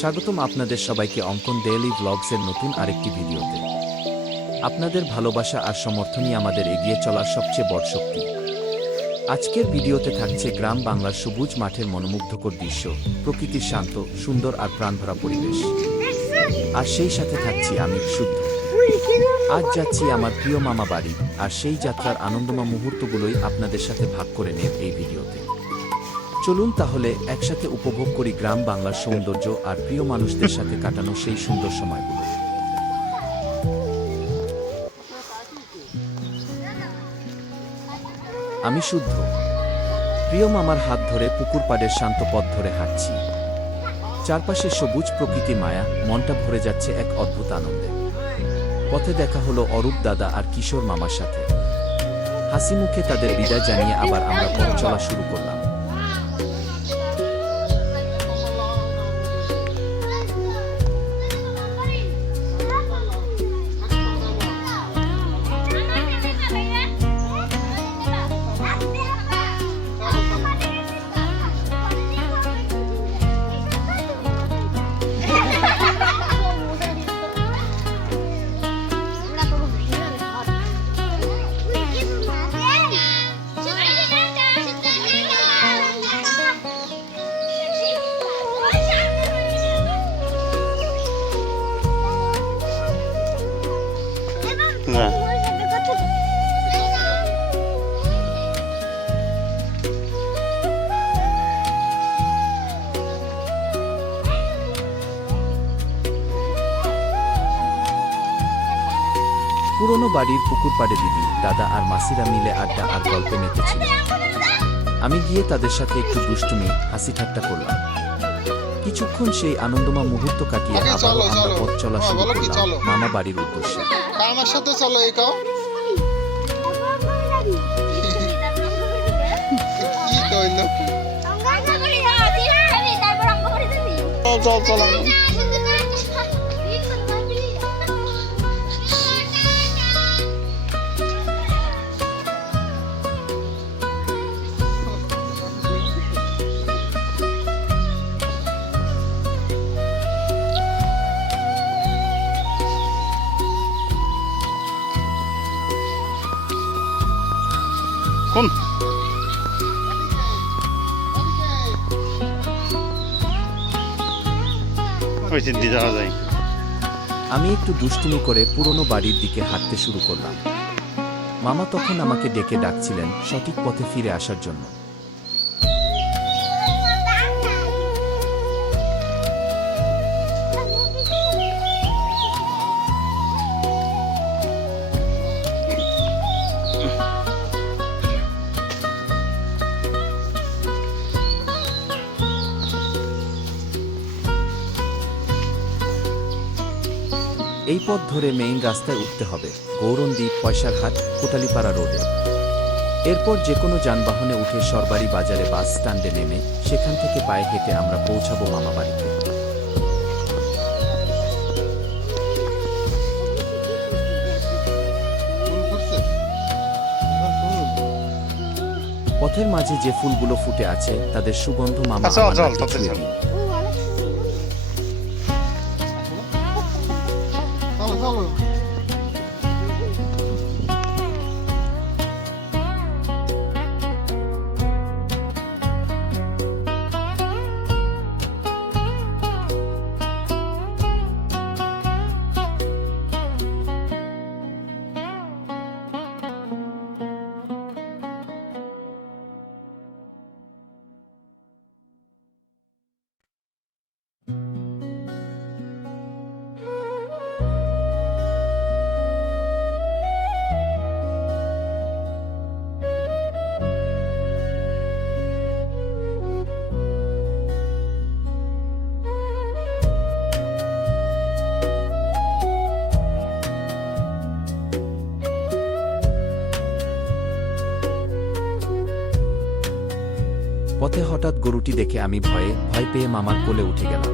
স্বাগতম আপনাদের সবাইকে অঙ্কন ডেইলি ব্লগসের নতুন আরেকটি ভিডিওতে। আপনাদের ভালোবাসা আর সমর্থনই আমাদের এগিয়ে চলার সবচেয়ে বড় শক্তি। আজকের ভিডিওতে থাকছে গ্রাম বাংলার সবুজ মাঠের মনোমুগ্ধকর দৃশ্য, প্রকৃতির শান্ত, সুন্দর আর প্রাণভরা পরিবেশ। আর সেই সাথে থাকছি আমি শুদ্ধ। আজ যাচ্ছি আমার প্রিয় মামা বাড়ি, আর সেই যাত্রার আনন্দময় মুহূর্তগুলোই আপনাদের সাথে ভাগ করে নেব এই ভিডিওতে। চলুন তাহলে একসাথে উপভোগ করি গ্রাম বাংলার সৌন্দর্য আর প্রিয় মানুষদের সাথে কাটানো সেই সুন্দর সময়গুলো। আমি শুদ্ধ। প্রিয় মামার হাত ধরে পুকুর পাড়ের শান্ত পথ ধরে হাঁটছি। চারপাশে সবুজ প্রকৃতি মায়া, মনটা ভরে যাচ্ছে এক অদ্ভুত আনন্দে। পথে দেখা হলো অরূপ দাদা আর কিশোর মামার সাথে। হাসি মুখে তাদের বিদায় জানিয়ে আবার আমরা পথ চলা শুরু করলাম। পুরনো বাড়ির পুকুর পাড়ে দিদি, দাদা আর মাসিরা মিলে আড্ডা আর গল্পে মেতেছিল। আমি গিয়ে তাদের সাথে একটু দুষ্টুমি, হাসি ঠাট্টা করলাম। কিছুক্ষণ সেই আনন্দময় মুহূর্ত কাটিয়ে আবারও আমরা পথ চলা শুরু করলাম মামা বাড়ির উদ্দেশ্যে। আমার সাথে চলো, এই কাও কি কইলো, চল চল চল। কোন যাওয়া যায়? আমি একটু দুষ্টুমি করে পুরনো বাড়ির দিকে হাঁটতে শুরু করলাম। মামা তখন আমাকে ডেকে ডাকছিলেন সঠিক পথে ফিরে আসার জন্য। এই পথ ধরে মেইন রাস্তায় উঠতে হবে, গৌরনদী, পয়সারহাট, কোটালীপাড়া রোডে। এরপর যে কোনো যানবাহনে উঠে সরবারি বাজারে বাস স্ট্যান্ডে নেমে সেখান থেকে পায়ে হেঁটে আমরা পৌঁছাবো মামা বাড়িতে। পথের মাঝে যে ফুলগুলো ফুটে আছে তাদের সুগন্ধ মামা আমার নাকে ছুঁয়ে দিন। পথে হঠাৎ গরুটি দেখে আমি ভয় পেয়ে মামার কোলে উঠে গেলাম।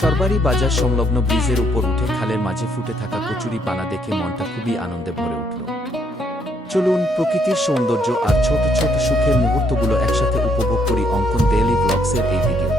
সরবারি বাজার সংলগ্ন ব্রিজের উপর উঠে খালের মাঝে ফুটে থাকা কচুরি পানা দেখে মনটা খুবই আনন্দে ভরে উঠল। চলুন প্রকৃতির সৌন্দর্য আর ছোট ছোট সুখের মুহূর্তগুলো একসাথে উপভোগ করি অঙ্কন ডেইলি ব্লগসের এই ভিডিওতে।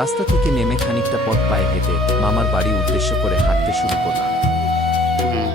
রাস্তা থেকে নেমে খানিকটা পথ পায়ে হেঁটে মামার বাড়ি উদ্দেশ্য করে হাঁটতে শুরু করলাম। হুম।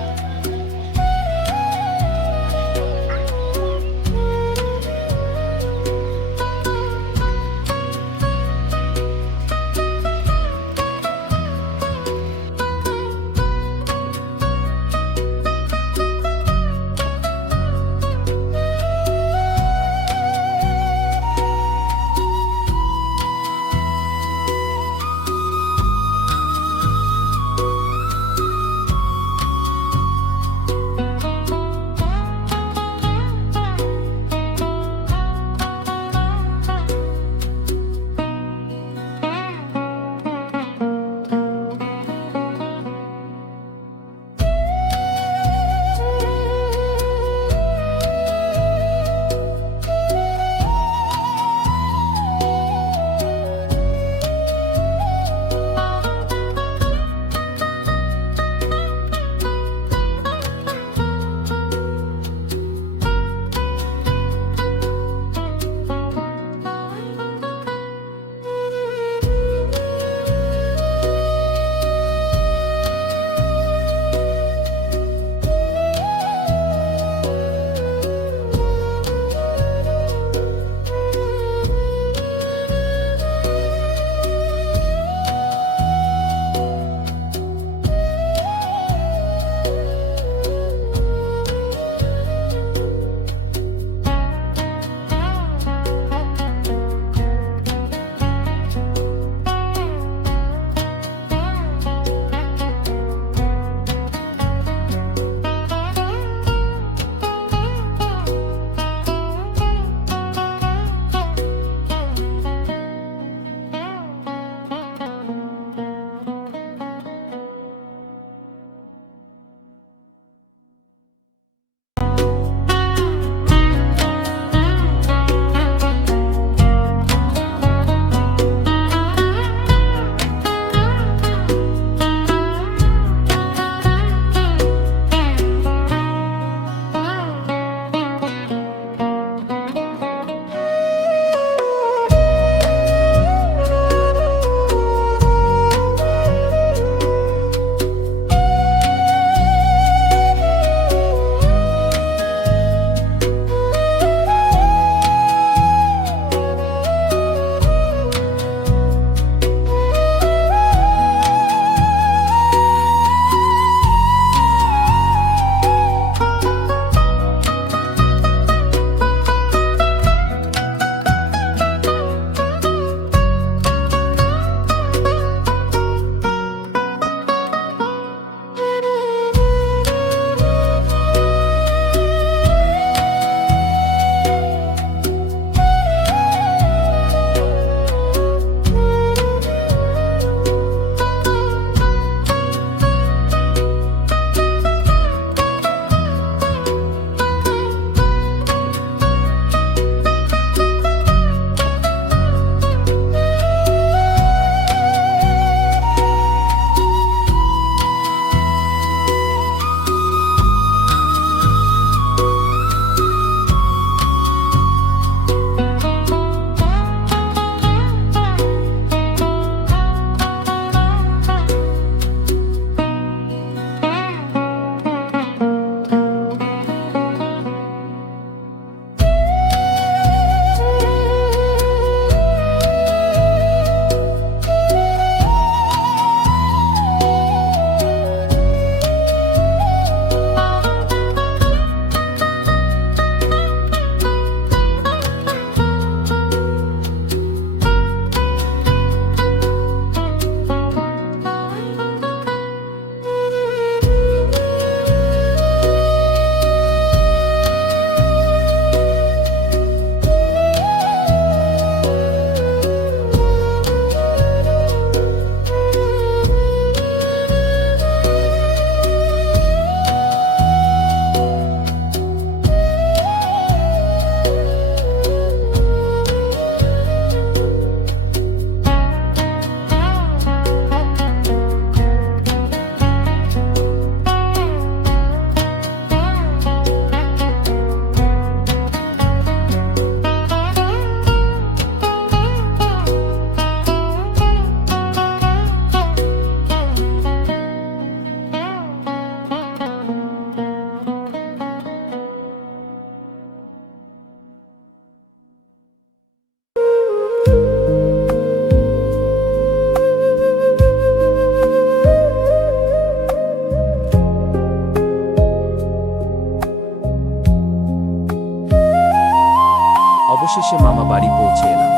বাড়ি পৌঁছে এলাম।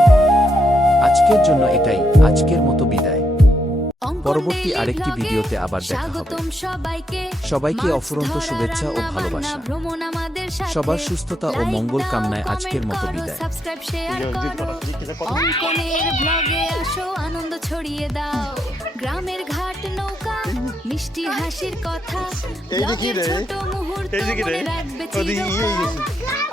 আজকের জন্য এটাই, আজকের মতো বিদায়। পরবর্তী আরেকটি ভিডিওতে আবার দেখা হবে। সবাইকে অফুরন্ত শুভেচ্ছা ও ভালোবাসা। সবার সুস্থতা ও মঙ্গল কামনায় আজকের মতো বিদায়। অঙ্কনের ব্লগে আসো, আনন্দ ছড়িয়ে দাও। গ্রামের ঘাট নৌকা, মিষ্টি হাসির কথা, এই যে কি রে? ছোট মুহূর্ত এই যে কি রে? মনে রাখবে ওদিকে ইয়ে চিরকাল। গেছে।